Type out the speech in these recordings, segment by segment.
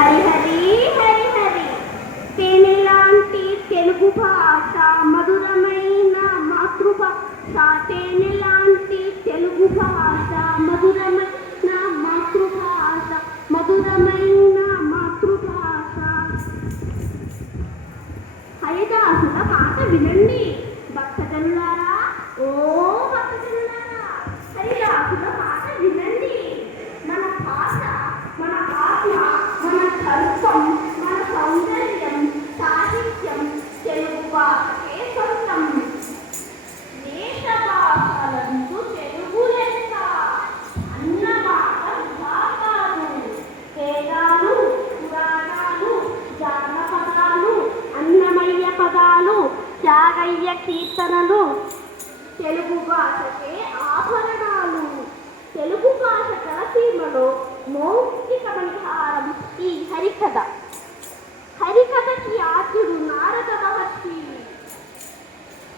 హరి హరి హరి తేనెలాంటి తెలుగు భాష మధురమైన మాతృభాష తేనెలాంటి తెలుగు భాష మధురమైన మాతృభాష మధురమైన మాతృభాష. హరిదాసుల పాట వినండి భక్తజనులారా, ఓ భక్తజనులారా, హరిదాసుల పాట వినండి. మన భాష, మన ఆత్మ, మన ధర్మం, మన సౌందర్యం, సాహిత్యం తెలుగు భాషకే సొంతం. దేశ భాషలందు తెలుగు లెక్క అన్నమాట విభాగాలు, వేదాలు, పురాణాలు, జానపదాలు, అన్నమయ్య పదాలు, త్యాగయ్య కీర్తనలు తెలుగు భాషకే ఆభరణాలు. తెలుగు భాష కలసీమలో మౌఖిక పరిహారం ఈ హరికథ. హరికథకి ఆద్యుడు నారద మహర్షి.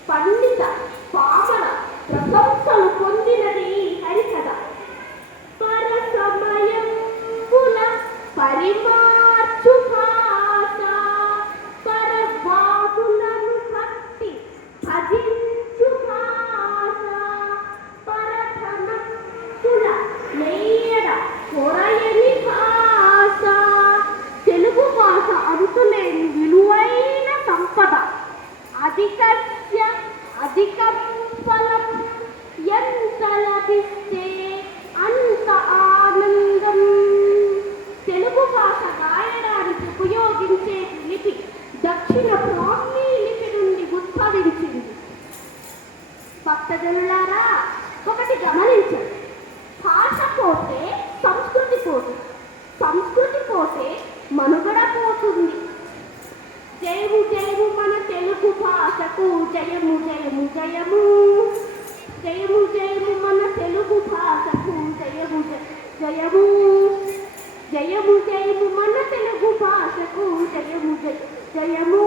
పండిత పామర ప్రశంసలు పొందినది ఈ హరికథ. పరసమయంబుల పరిమార్చు భాష, పరవాదులను భక్తి భజించు భాష, పరధనస్తుల నేయడ కొరయని భాష. తెలుగు భాష అంతులేని విలువైన సంపద. అధికస్య అధికం ఫలం, ఎంత లభిస్తే అంత ఆనందం. తెలుగు భాష రాయడానికి ఉపయోగించే లిపి దక్షిణ బ్రాహ్మీ లిపి నుండి ఉద్భవించింది. భక్తజనులారా, ఒకటి గమనించండి, భాష పోతే సంస్కృతి పోతుంది, సంస్కృతి పోతే మనుగడ పోతుంది. జయము జయము మన తెలుగు భాషకు, జయము జయము జయము. జయము జయము మన తెలుగు భాషకు, జయము జయము. జయము జయము మన తెలుగు భాషకు, జయము జయము.